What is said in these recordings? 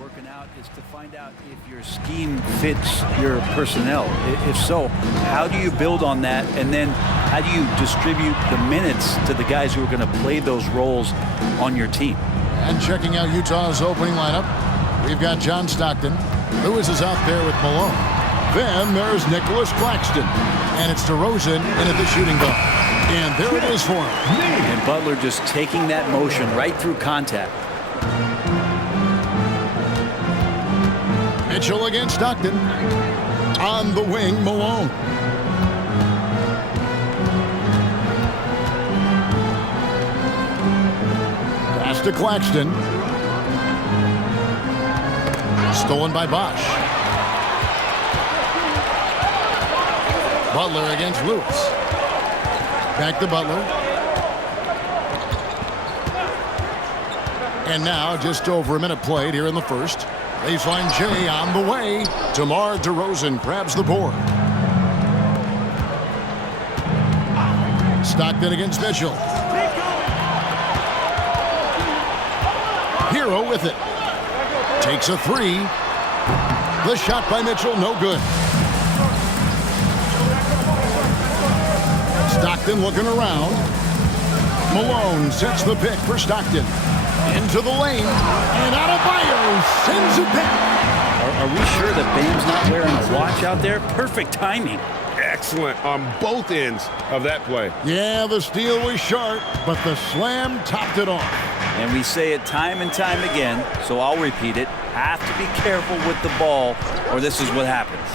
working out is to find out if your scheme fits your personnel. If so, how do you build on that? And then how do you distribute the minutes to the guys who are going to play those roles on your team? And checking out Utah's opening lineup, we've got John Stockton. Lewis is out there with Malone. Then there's Nicholas Claxton. And it's DeRozan in at the shooting guard. And there it is for him. And Butler just taking that motion right through contact. Mitchell against Stockton. On the wing, Malone. Pass to Claxton. Stolen by Bosch. Butler against Lewis. Back to Butler. And now just over a minute played here in the first. Baseline J on the way. DeMar DeRozan grabs the board. Stockton against Mitchell. Hero with it. Takes a three. The shot by Mitchell, no good. Stockton looking around. Malone sets the pick for Stockton. Into the lane. And Adebayo sends it back. Are we sure that Bam's not wearing a watch out there? Perfect timing. Excellent on both ends of that play. Yeah, the steal was sharp, but the slam topped it off. And we say it time and time again, so I'll repeat it. Have to be careful with the ball, or this is what happens.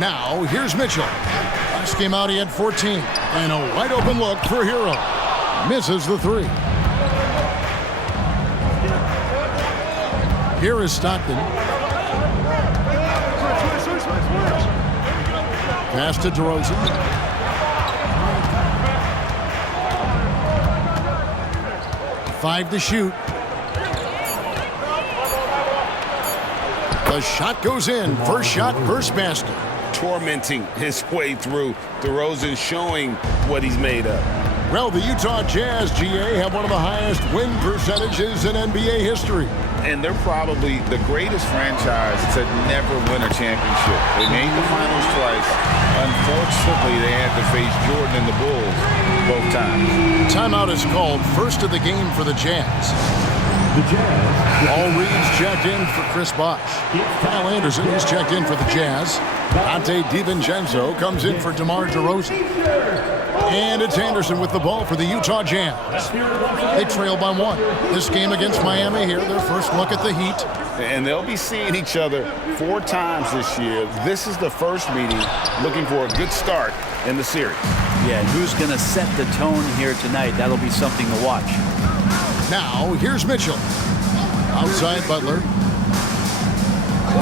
Now, here's Mitchell. Last game out, he had 14. And a wide open look for Hero. Misses the three. Here is Stockton. Pass to DeRozan. Five to shoot. The shot goes in. First shot, first basket. Tormenting his way through. DeRozan showing what he's made of. Well, the Utah Jazz, GA, have one of the highest win percentages in NBA history. And they're probably the greatest franchise to never win a championship. They made the finals twice. Unfortunately, they had to face Jordan and the Bulls both times. Timeout is called. First of the game for the Jazz. All Reed's checked in for Chris Bosh. Kyle Anderson is checked in for the Jazz. Dante DiVincenzo comes in for DeMar DeRozan. And it's Anderson with the ball for the Utah Jazz. They trail by one. This game against Miami here, their first look at the Heat. And they'll be seeing each other 4 times this year. This is the first meeting, looking for a good start in the series. Yeah, and who's going to set the tone here tonight? That'll be something to watch. Now, here's Mitchell. Outside Butler.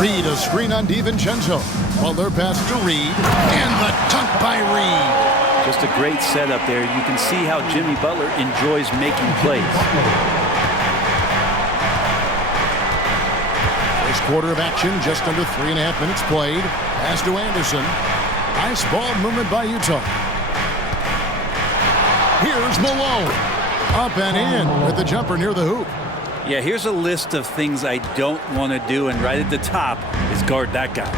Reed, a screen on DiVincenzo. Butler pass to Reed. And the dunk by Reed. Just a great setup there. You can see how Jimmy Butler enjoys making plays. First quarter of action, just under 3.5 minutes played. Pass to Anderson. Nice ball movement by Utah. Here's Malone. Up and in with the jumper near the hoop. Yeah, here's a list of things I don't want to do, and right at the top is guard that guy.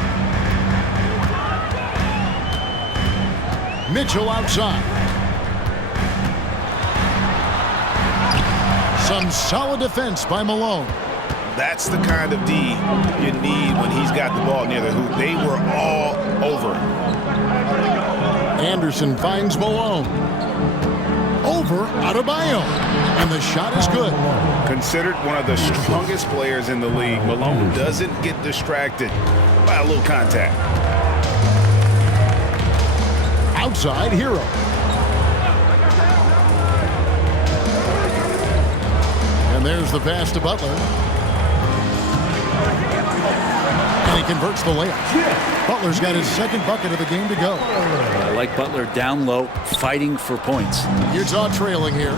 Mitchell outside. Some solid defense by Malone. That's the kind of D you need when he's got the ball near the hoop. They were all over. Anderson finds Malone. Over Adebayo. And the shot is good. Considered one of the strongest players in the league, Malone doesn't get distracted by a little contact. Outside Hero. And there's the pass to Butler. And he converts the layup. Butler's got his second bucket of the game to go. I like Butler down low, fighting for points. Utah trailing here.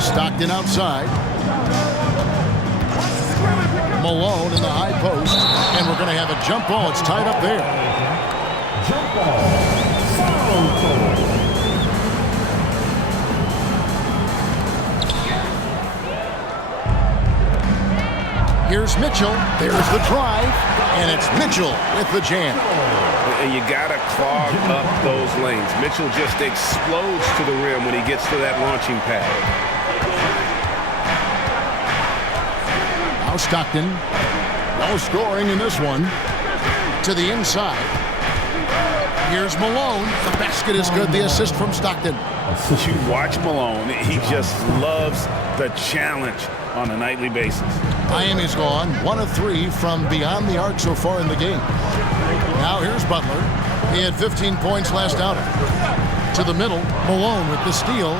Stockton outside. Malone in the high post. And we're going to have a jump ball. It's tied up there. Jump ball. Here's Mitchell. There's the drive. And it's Mitchell with the jam. And you got to clog up those lanes. Mitchell just explodes to the rim when he gets to that launching pad. Now Stockton. No scoring in this one. To the inside. Here's Malone. The basket is good. The assist from Stockton. You watch Malone. He just loves the challenge on a nightly basis. Miami's gone 1 of 3 from beyond the arc so far in the game. Now here's Butler. He had 15 points last outing. To the middle, Malone with the steal.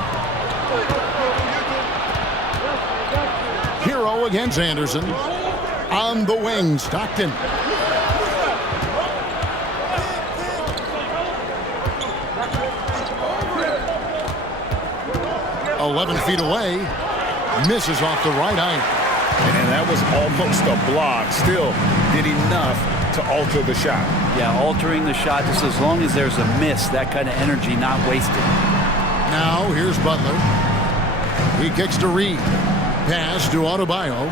Hero against Anderson. On the wing, Stockton. "11 feet away." Misses off the right iron. And that was almost a block. Still did enough to alter the shot. Yeah, altering the shot, just as long as there's a miss, that kind of energy not wasted. Now here's Butler. He kicks to Reed. Pass to Adebayo.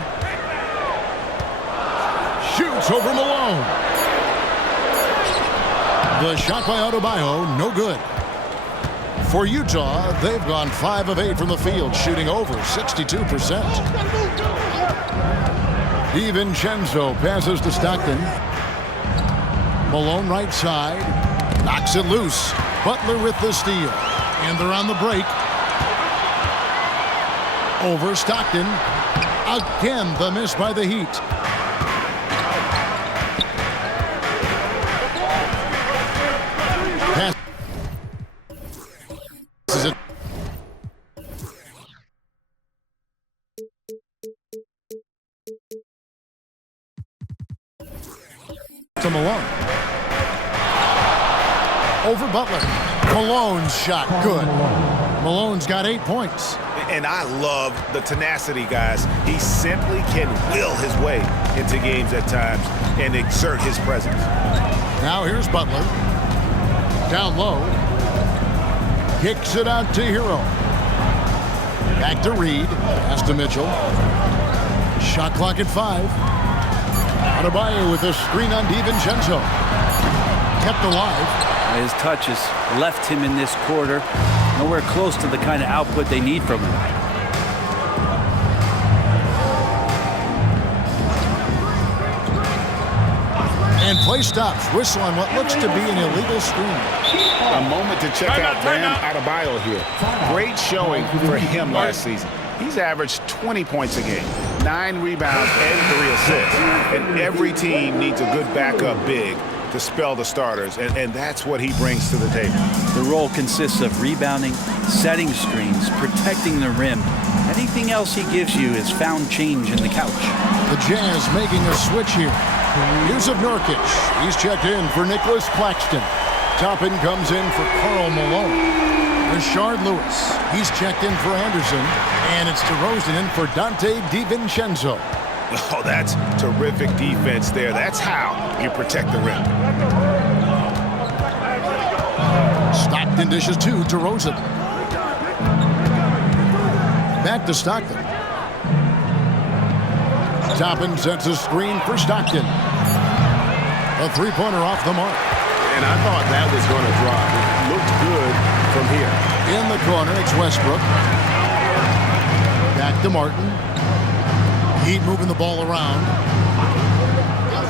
Shoots over Malone. The shot by Adebayo, no good. For Utah, they've gone 5 of 8 from the field, shooting over 62%. DiVincenzo passes to Stockton. Malone right side. Knocks it loose. Butler with the steal. And they're on the break. Over Stockton. Again, the miss by the Heat. Pass. This is it. To Malone. Over Butler. Malone's shot good. Malone's got 8 points. And I love the tenacity, guys. He simply can will his way into games at times and exert his presence. Now here's Butler. Down low. Kicks it out to Hero. Back to Reed. Pass to Mitchell. Shot clock at 5. Adebayo with a screen on DiVincenzo. Kept alive. His touches left him in this quarter. Nowhere close to the kind of output they need from him. And play stops. Whistle on what looks to be an illegal screen. A moment to check out Bam Adebayo here. Great showing for him last season. He's averaged 20 points a game, 9 rebounds, and 3 assists. And every team needs a good backup big to spell the starters, and that's what he brings to the table. The role consists of rebounding, setting screens, protecting the rim. Anything else he gives you is found change in the couch. The Jazz making a switch here. Here's of Nurkic. He's checked in for Nicholas Claxton. Toppin comes in for Karl Malone. Rashard Lewis. He's checked in for Anderson. And it's DeRozan in for Dante DiVincenzo. Oh, that's terrific defense there. That's how you protect the rim. Stockton dishes to DeRozan. Back to Stockton. Toppin sets a screen for Stockton. A three-pointer off the mark. And I thought that was going to drop. It looked good from here. In the corner, it's Westbrook. Back to Martin. Heat moving the ball around.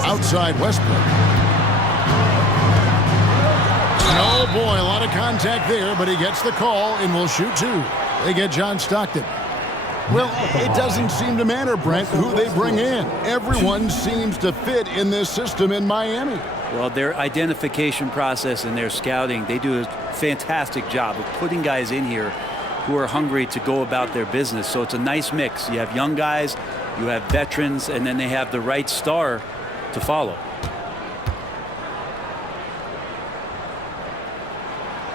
Outside Westbrook. Oh boy, a lot of contact there, but he gets the call and will shoot 2. They get John Stockton. Well, it doesn't seem to matter, Brent, who they bring in. Everyone seems to fit in this system in Miami. Well, their identification process and their scouting, they do a fantastic job of putting guys in here who are hungry to go about their business. So it's a nice mix. You have young guys, you have veterans, and then they have the right star to follow.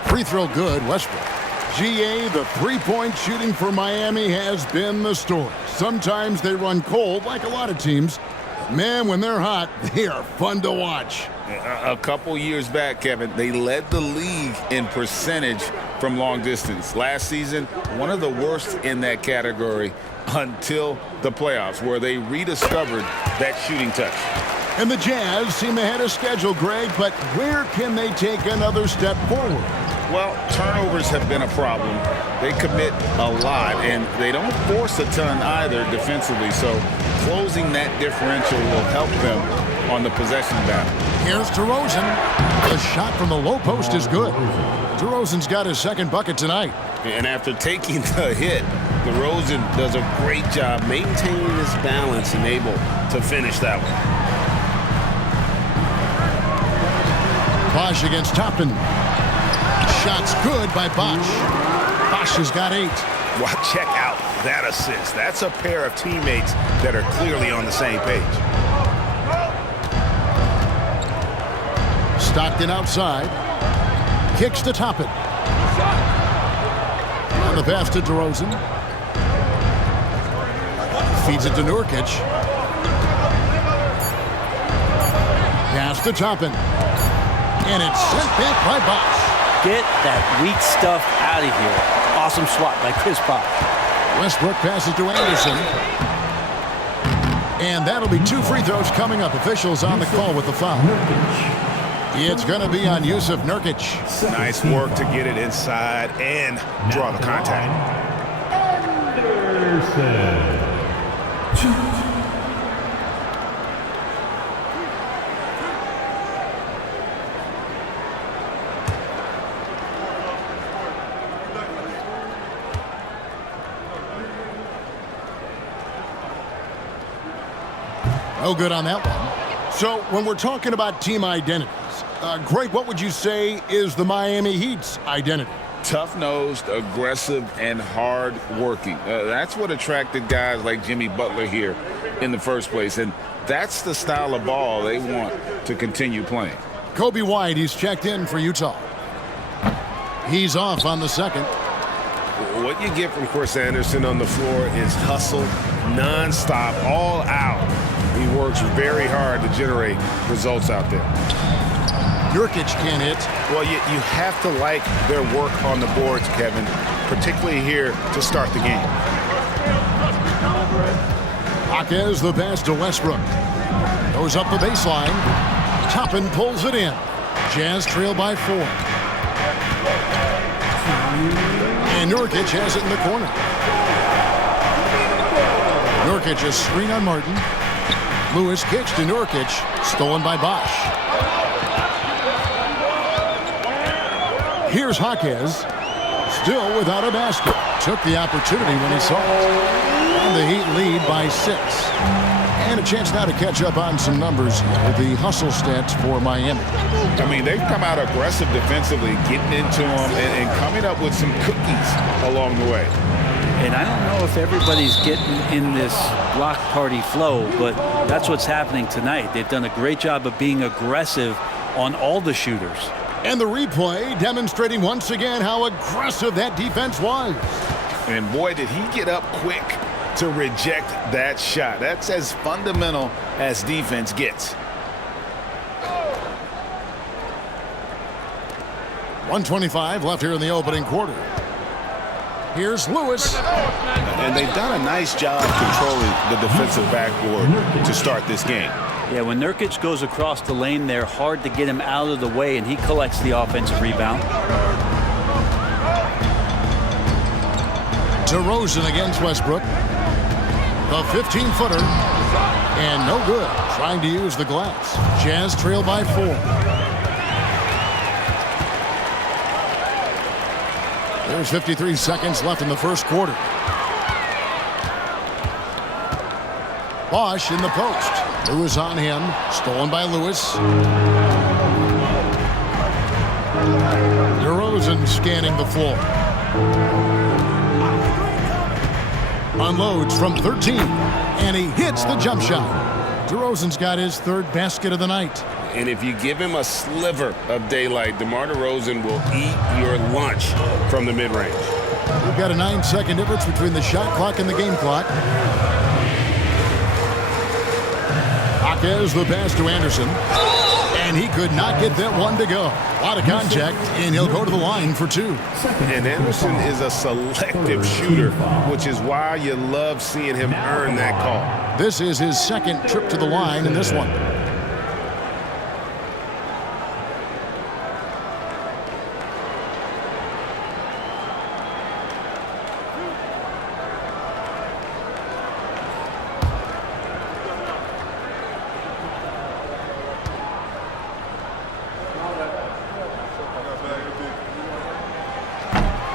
Free throw good, Westbrook. GA, the three-point shooting for Miami has been the story. Sometimes they run cold, like a lot of teams. Man, when they're hot, they are fun to watch. A couple years back, Kevin, they led the league in percentage from long distance. Last season, one of the worst in that category until the playoffs, where they rediscovered that shooting touch. And the Jazz seem ahead of schedule, Greg, but where can they take another step forward? Well, turnovers have been a problem. They commit a lot, and they don't force a ton either defensively, so closing that differential will help them on the possession battle. Here's DeRozan. The shot from the low post is good. DeRozan's got his second bucket tonight. And after taking the hit, DeRozan does a great job maintaining his balance and able to finish that one. Bosch against Toppin. Shot's good by Bosch. Bosch has got 8. Well, check out that assist. That's a pair of teammates that are clearly on the same page. Stockton outside. Kicks to Toppin. On the pass to DeRozan. Feeds it to Nurkic. Pass to Toppin. And it's sent back by Bosch. Get that weak stuff out of here. Awesome swat by Chris Bosh. Westbrook passes to Anderson. And that'll be 2 free throws coming up. Officials on the call with the foul. It's going to be on Yusuf Nurkic. Nice work to get it inside and draw the contact. No good on that one. So when we're talking about team identities, Greg, what would you say is the Miami Heat's identity? Tough-nosed, aggressive, and hard-working. That's what attracted guys like Jimmy Butler here in the first place, and that's the style of ball they want to continue playing. Kobe White, he's checked in for Utah. He's off on the second. What you get from Chris Anderson on the floor is hustle, nonstop, all out. He works very hard to generate results out there. Nurkic can't hit. Well, you have to like their work on the boards, Kevin, particularly here to start the game. Jaquez the pass to Westbrook. Goes up the baseline. Toppin pulls it in. Jazz trail by 4. And Nurkic has it in the corner. Nurkic a screen on Martin. Lewis kicks to Nurkic. Stolen by Bosch. Here's Jaquez. Still without a basket. Took the opportunity when he saw it. And the Heat lead by 6. And a chance now to catch up on some numbers here. The hustle stats for Miami. I mean, they've come out aggressive defensively, getting into them and coming up with some cookies along the way. And I don't know if everybody's getting in this block party flow, but that's what's happening tonight. They've done a great job of being aggressive on all the shooters. And the replay demonstrating once again how aggressive that defense was. And boy, did he get up quick to reject that shot. That's as fundamental as defense gets. 1:25 left here in the opening quarter. Here's Lewis. And they've done a nice job controlling the defensive backboard to start this game. Yeah, when Nurkic goes across the lane, they're hard to get him out of the way, and he collects the offensive rebound. DeRozan against Westbrook. The 15-footer. And no good. Trying to use the glass. Jazz trail by 4. There's 53 seconds left in the first quarter. Bosch in the post. Lewis on him. Stolen by Lewis. DeRozan scanning the floor. Unloads from 13. And he hits the jump shot. DeRozan's got his 3rd basket of the night. And if you give him a sliver of daylight, DeMar DeRozan will eat your lunch from the mid-range. We've got a 9-second difference between the shot clock and the game clock. Jaquez the pass to Anderson. And he could not get that one to go. A lot of contact, and he'll go to the line for 2. And Anderson is a selective shooter, which is why you love seeing him earn that call. This is his second trip to the line in this one.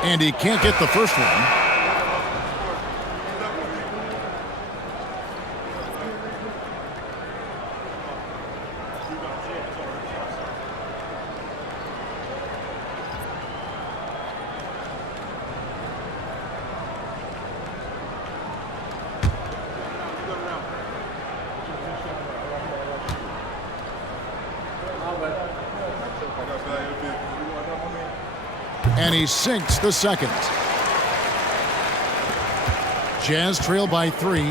And he can't get the first one. And he sinks the second. Jazz trail by 3.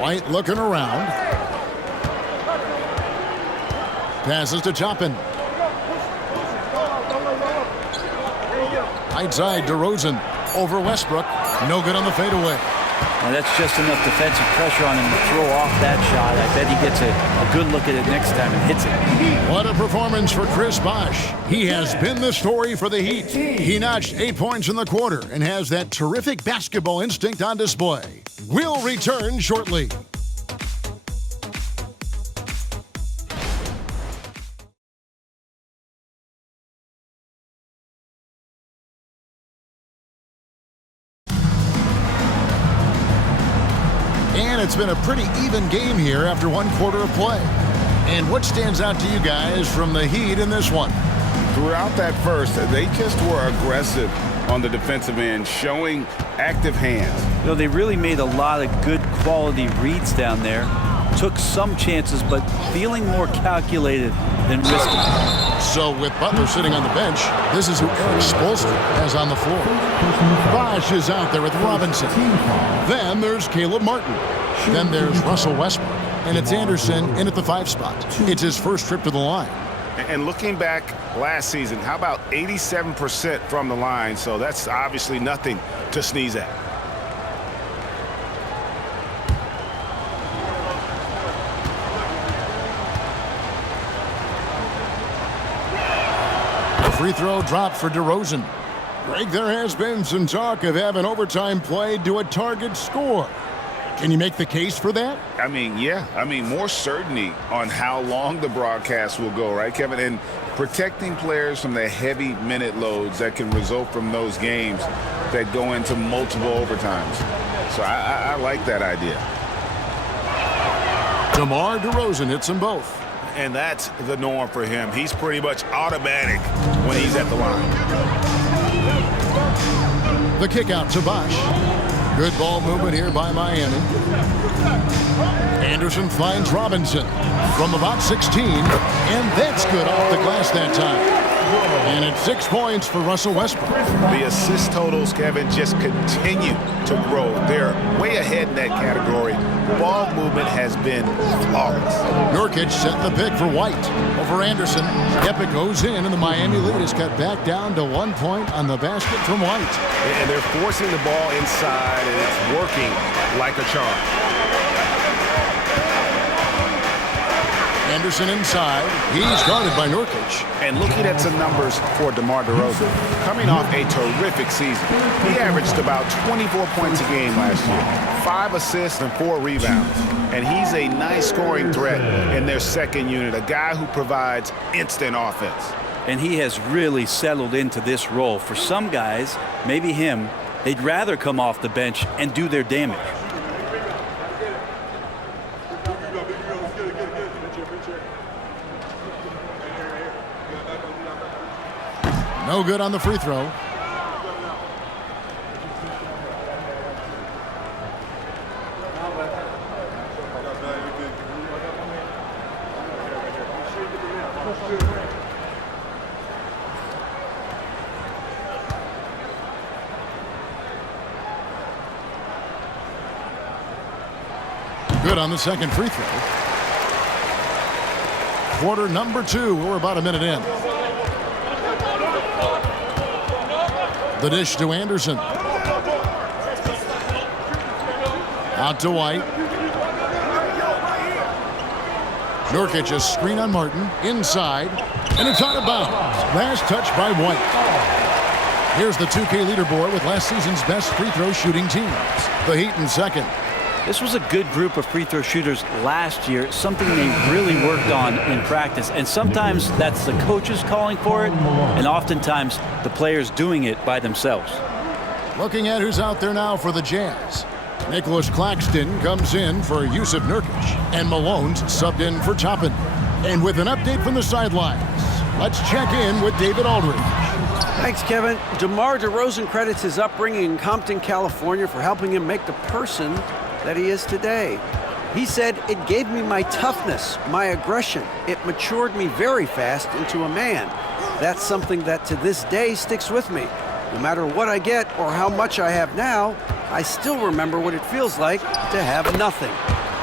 White looking around. Passes to Toppin. Right side DeRozan over Westbrook. No good on the fadeaway. Well, that's just enough defensive pressure on him to throw off that shot. I bet he gets a good look at it next time and hits it. What a performance for Chris Bosh. He has been the story for the Heat. He notched 8 points in the quarter and has that terrific basketball instinct on display. We'll return shortly. And it's been a pretty even game here after one quarter of play. And what stands out to you guys from the Heat in this one? Throughout that first, they just were aggressive on the defensive end, showing active hands. You know, they really made a lot of good quality reads down there. Took some chances, but feeling more calculated than risky. So with Butler sitting on the bench, this is who Eric Spoelstra has on the floor. Bosh is out there with Robinson. Then there's Caleb Martin. Then there's Russell Westbrook. And it's Anderson in at the 5 spot. It's his first trip to the line. And looking back last season, how about 87% from the line? So that's obviously nothing to sneeze at. Free throw dropped for DeRozan. Greg, there has been some talk of having overtime played to a target score. Can you make the case for that? I mean, yeah. I mean, more certainty on how long the broadcast will go, right, Kevin? And protecting players from the heavy minute loads that can result from those games that go into multiple overtimes. So I like that idea. DeMar DeRozan hits them both. And that's the norm for him. He's pretty much automatic when he's at the line. The kick out to Bosh. Good ball movement here by Miami. Anderson finds Robinson from about 16, and that's good off the glass that time. And it's 6 points for Russell Westbrook. The assist totals, Kevin, just continue to grow. They're way ahead in that category. Ball movement has been flawless. Nurkic set the pick for White over Anderson. Epic goes in, and the Miami lead is cut back down to 1 point on the basket from White. And they're forcing the ball inside, and it's working like a charm. Anderson inside. He's guarded by Nurkic. And looking at some numbers for DeMar DeRozan, coming off a terrific season. He averaged about 24 points a game last year, 5 assists and 4 rebounds. And he's a nice scoring threat in their second unit, a guy who provides instant offense. And he has really settled into this role. For some guys, maybe him, they'd rather come off the bench and do their damage. No good on the free throw. Good on the second free throw. Quarter number 2. We're about a minute in. The dish to Anderson. Out to White. Nurkic a screen on Martin. Inside. And it's out of bounds. Last touch by White. Here's the 2K leaderboard with last season's best free throw shooting teams. The Heat in second. This was a good group of free throw shooters last year, something they really worked on in practice. And sometimes that's the coaches calling for it, and oftentimes the players doing it by themselves. Looking at who's out there now for the Jazz. Nicholas Claxton comes in for Yusuf Nurkic, and Malone's subbed in for Toppin. And with an update from the sidelines, let's check in with David Aldridge. Thanks, Kevin. DeMar DeRozan credits his upbringing in Compton, California for helping him make the person that he is today. He said, "It gave me my toughness, my aggression. It matured me very fast into a man. That's something that to this day sticks with me. No matter what I get or how much I have now, I still remember what it feels like to have nothing."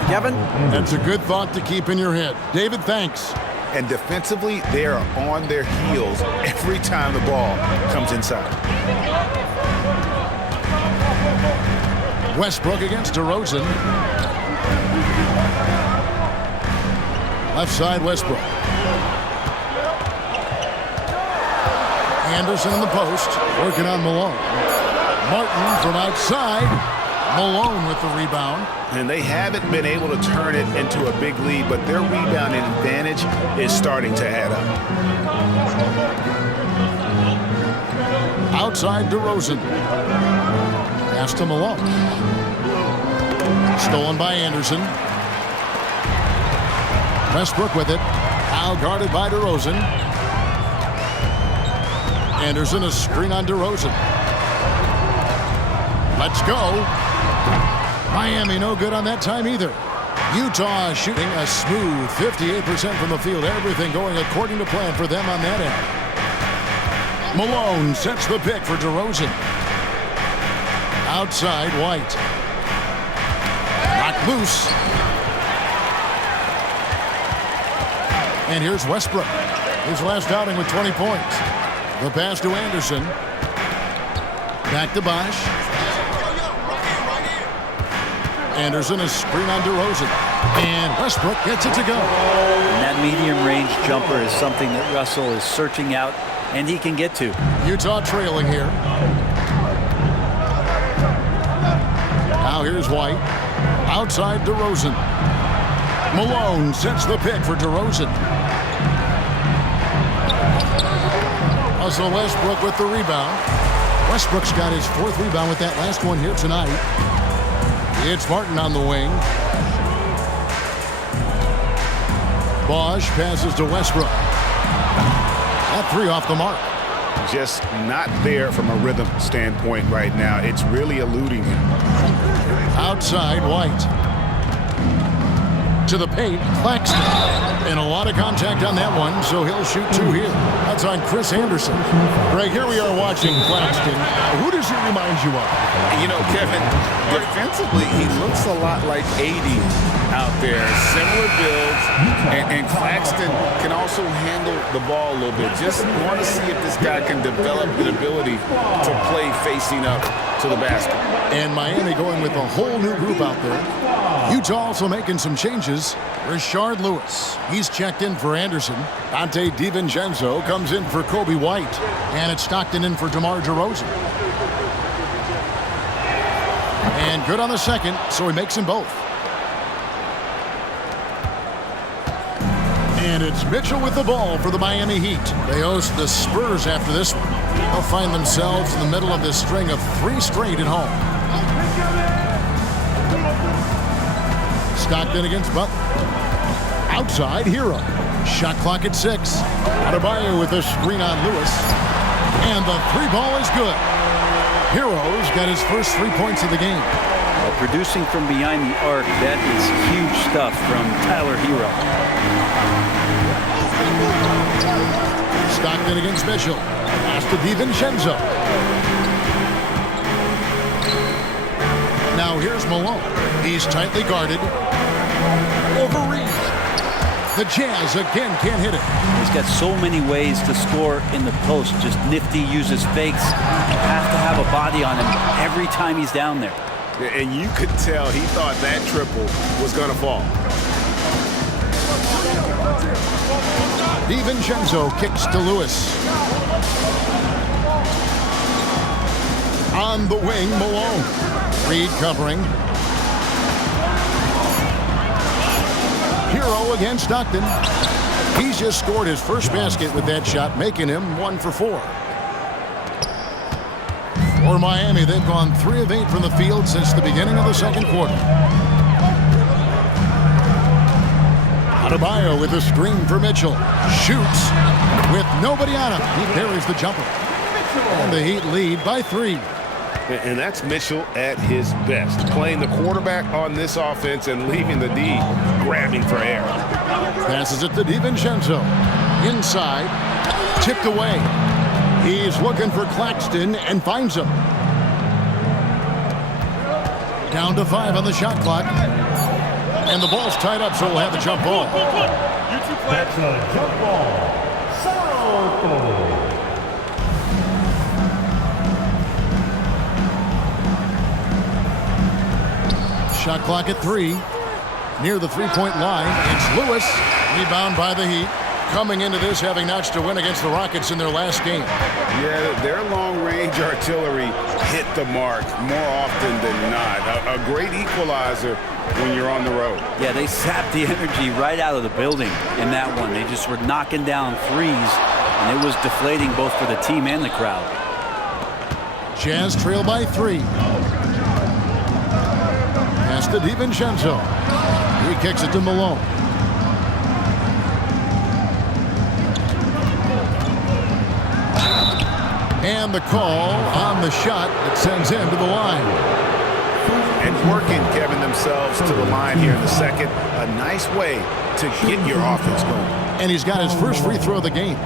Kevin? That's a good thought to keep in your head. David, thanks. And defensively, they are on their heels every time the ball comes inside. Westbrook against DeRozan. Left side, Westbrook. Anderson in the post, working on Malone. Martin from outside. Malone with the rebound. And they haven't been able to turn it into a big lead, but their rebounding advantage is starting to add up. Outside DeRozan. Pass to Malone. Stolen by Anderson. Westbrook with it. Foul guarded by DeRozan. Anderson a screen on DeRozan. Let's go. Miami no good on that time either. Utah shooting a smooth 58% from the field. Everything going according to plan for them on that end. Malone sets the pick for DeRozan. Outside, White. Knocked loose. And here's Westbrook. His last outing with 20 points. The pass to Anderson. Back to Bosch. Anderson a screen on DeRozan. And Westbrook gets it to go. And that medium range jumper is something that Russell is searching out, and he can get to. Utah trailing here. Now here's White. Outside DeRozan. Malone sets the pick for DeRozan. Also Westbrook with the rebound. Westbrook's got his 4th rebound with that last one here tonight. It's Martin on the wing. Bosch passes to Westbrook. That 3 off the mark. Just not there from a rhythm standpoint right now. It's really eluding him. Outside, White. To the paint, Claxton. And a lot of contact on that one, so he'll shoot 2 here. That's on Chris Anderson. Greg, here we are watching Claxton. Who does he remind you of? You know, Kevin, defensively, he looks a lot like 80 out there. Similar builds, and Claxton can also handle the ball a little bit. Just want to see if this guy can develop an ability to play facing up to the basket. And Miami going with a whole new group out there. Utah also making some changes. Rashard Lewis, he's checked in for Anderson. Dante DiVincenzo comes in for Kobe White. And it's Stockton in for DeMar DeRozan. And good on the second, so he makes them both. And it's Mitchell with the ball for the Miami Heat. They host the Spurs after this one. They'll find themselves in the middle of this string of 3 straight at home. Stockton against Butler. Outside, Hero. Shot clock at 6. Adebayo with a screen on Lewis. And the 3 ball is good. Hero's got his first 3 points of the game. Producing from behind the arc, that is huge stuff from Tyler Hero. Stockton against Mitchell. Pass to DiVincenzo. Now here's Malone. He's tightly guarded. Over Reed. The Jazz again can't hit it. He's got so many ways to score in the post. Just nifty, uses fakes. You have to have a body on him every time he's down there. And you could tell he thought that triple was going to fall. DiVincenzo kicks to Lewis. On the wing, Malone. Reed covering. Hero against Stockton. He's just scored his first basket with that shot, making him 1 for 4. For Miami, they've gone 3 of 8 from the field since the beginning of the second quarter. Adebayo with a screen for Mitchell. Shoots with nobody on him. He buries the jumper. And the Heat lead by 3. And that's Mitchell at his best, playing the quarterback on this offense and leaving the D grabbing for air. Passes it to DiVincenzo. Inside. Tipped away. He's looking for Claxton and finds him. Down to 5 on the shot clock. And the ball's tied up, so we'll have the jump ball. That's a jump ball. Southport. Shot clock at 3. Near the three-point line. It's Lewis. Rebound by the Heat. Coming into this having notched a win against the Rockets in their last game. Yeah, their long-range artillery hit the mark more often than not. A great equalizer when you're on the road. Yeah, they sapped the energy right out of the building in that one. They just were knocking down threes, and it was deflating both for the team and the crowd. Jazz trail by 3. Pass to DiVincenzo. He kicks it to Malone. And the call on the shot that sends him to the line. And working, Kevin, themselves to the line here in the second. A nice way to get your offense going. And he's got his first free throw of the game.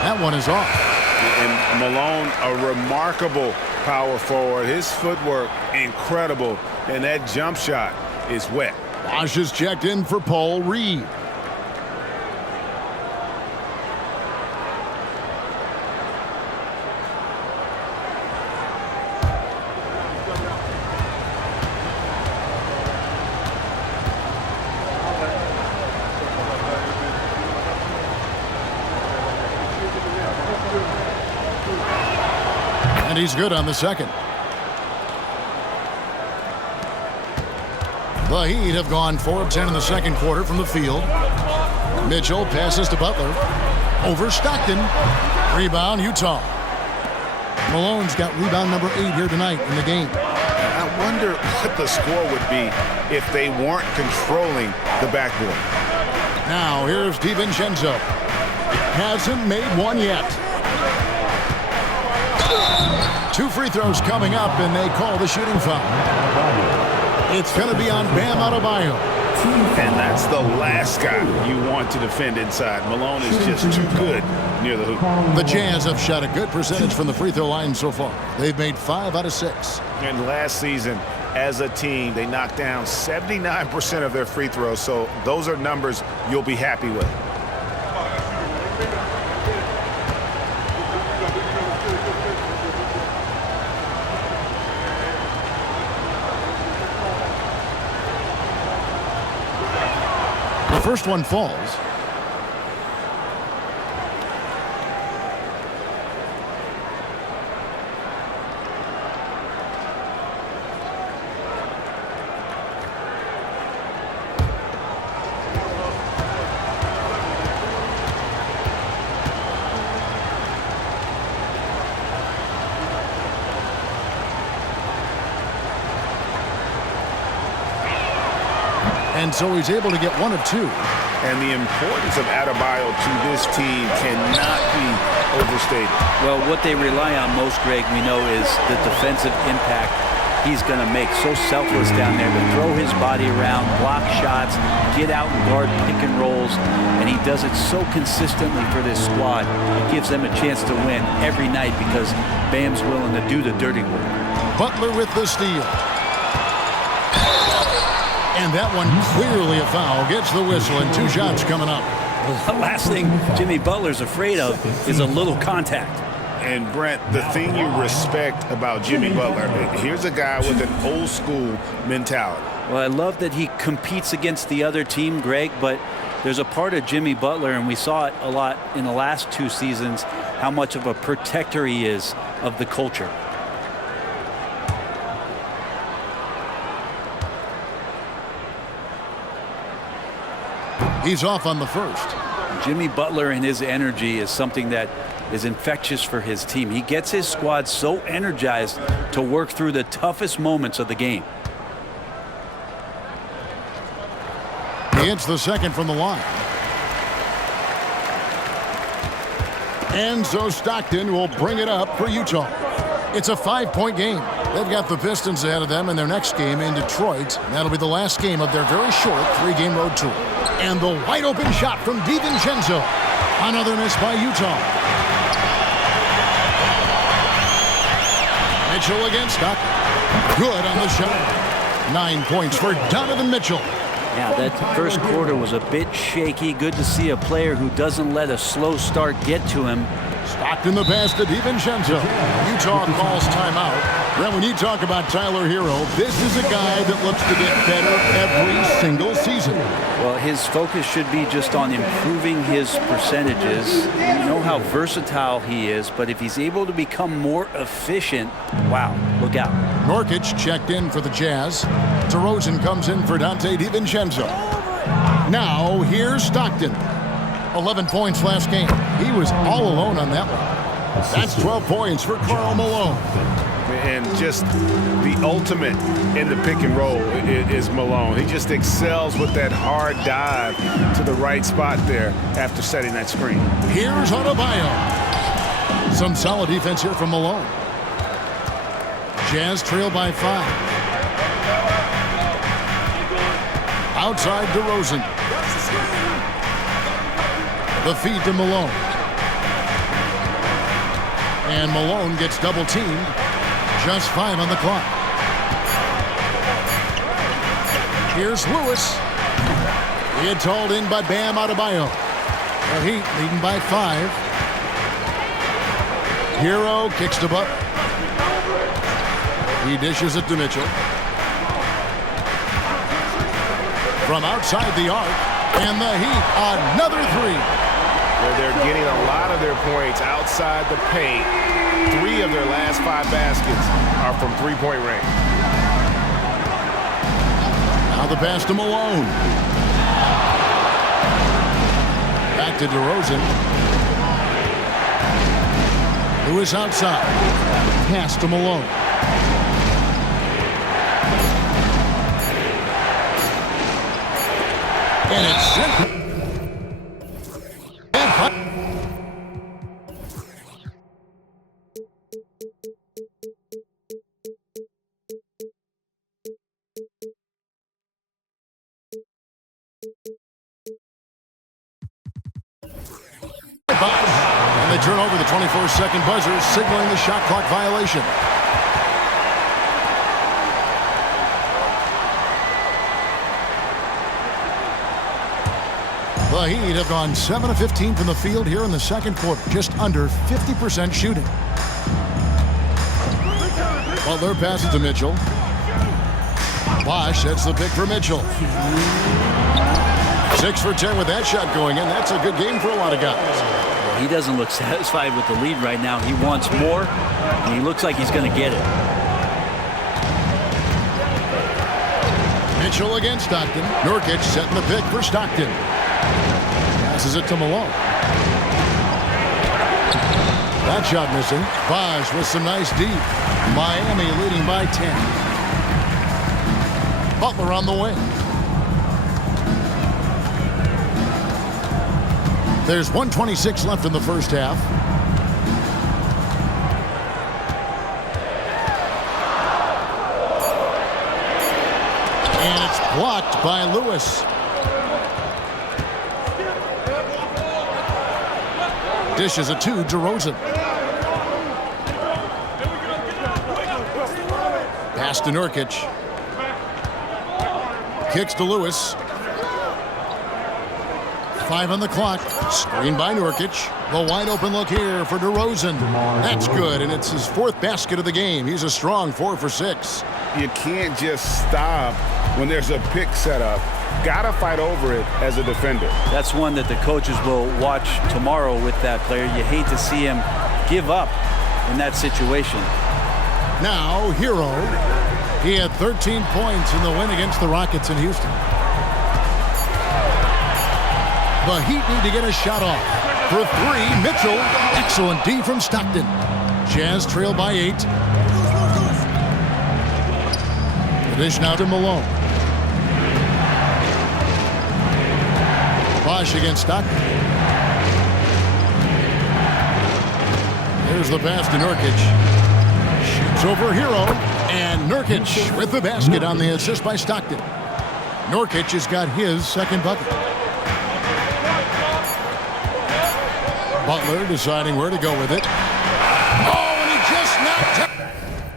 That one is off. And Malone, a remarkable power forward. His footwork, incredible. And that jump shot is wet. Bosh is checked in for Paul Reed. And he's good on the second. The Heat have gone 4 of 10 in the second quarter from the field. Mitchell passes to Butler. Over Stockton. Rebound, Utah. Malone's got rebound number 8 here tonight in the game. I wonder what the score would be if they weren't controlling the backboard. Now here's DiVincenzo. Hasn't made one yet. 2 free throws coming up, and they call the shooting foul. It's going to be on Bam Adebayo. And that's the last guy you want to defend inside. Malone is just too good near the hoop. The Jazz have shot a good percentage from the free throw line so far. They've made 5 out of 6. And last season, as a team, they knocked down 79% of their free throws. So those are numbers you'll be happy with. The first one falls. And so he's able to get 1 of 2. And the importance of Adebayo to this team cannot be understated. Well, what they rely on most, Greg, we know, is the defensive impact he's going to make. So selfless down there to throw his body around, block shots, get out and guard pick and rolls, and he does it so consistently for this squad. It gives them a chance to win every night because Bam's willing to do the dirty work. Butler with the steal. And that one clearly a foul. Gets the whistle and 2 shots coming up. The last thing Jimmy Butler's afraid of is a little contact. And Brent, the thing you respect about Jimmy Butler, here's a guy with an old school mentality. Well, I love that he competes against the other team, Greg, but there's a part of Jimmy Butler, and we saw it a lot in the last 2 seasons, how much of a protector he is of the culture. He's off on the first. Jimmy Butler and his energy is something that is infectious for his team. He gets his squad so energized to work through the toughest moments of the game. He hits the second from the line. And so Stockton will bring it up for Utah. It's a 5-point game. They've got the Pistons ahead of them in their next game in Detroit. And that'll be the last game of their very short 3-game road tour. And the wide open shot from DiVincenzo. Another miss by Utah. Mitchell against Stockton. Good on the shot. 9 points for Donovan Mitchell. Yeah, that first quarter was a bit shaky. Good to see a player who doesn't let a slow start get to him. Stockton the pass to DiVincenzo. Utah calls timeout. Then when you talk about Tyler Hero, this is a guy that looks to get better every single season. Well, his focus should be just on improving his percentages. You know how versatile he is, but if he's able to become more efficient, wow, look out. Nurkic checked in for the Jazz. DeRozan comes in for Dante DiVincenzo. Now here's Stockton. 11 points last game. He was all alone on that one. That's 12 points for Karl Malone. And just the ultimate in the pick and roll is Malone. He just excels with that hard dive to the right spot there after setting that screen. Here's Adebayo. Some solid defense here from Malone. Jazz trail by 5. Outside DeRozan. The feed to Malone. And Malone gets double teamed. Just 5 on the clock. Here's Lewis. He had hauled in by Bam Adebayo. The Heat leading by 5. Hero kicks to Butler. He dishes it to Mitchell. From outside the arc. And the Heat, another 3. They're getting a lot of their points outside the paint. 3 of their last 5 baskets are from 3-point range. Now the pass to Malone. Back to DeRozan. Lewis outside. Pass to Malone. And it's simple. And they turn over the 24-second buzzer, signaling the shot clock violation. The Heat have gone 7 of 15 from the field here in the second quarter, just under 50% shooting. Butler passes to Mitchell. Bosh sets the pick for Mitchell. 6 for 10 with that shot going in. That's a good game for a lot of guys. Well, he doesn't look satisfied with the lead right now. He wants more, and he looks like he's going to get it. Mitchell against Stockton. Nurkic setting the pick for Stockton. Passes it to Malone. That shot missing. Bosh with some nice deep. Miami leading by 10. Butler on the wing. There's 1:26 left in the first half. Blocked by Lewis. Dishes it to DeRozan. Pass to Nurkic. Kicks to Lewis. 5 on the clock. Screen by Nurkic. The wide open look here for DeRozan. That's good, and it's his 4th basket of the game. He's a strong 4 for 6. You can't just stop when there's a pick set up. Gotta fight over it as a defender. That's one that the coaches will watch tomorrow with that player. You hate to see him give up in that situation. Now, Hero. He had 13 points in the win against the Rockets in Houston. The Heat need to get a shot off. For 3, Mitchell. Excellent D from Stockton. Jazz trail by 8. The dish now to Malone. Bosh against Stockton. There's the pass to Nurkic. Shoots over Hero. And Nurkic with the basket on the assist by Stockton. Nurkic has got his 2nd bucket. Butler deciding where to go with it. Oh, and he just knocked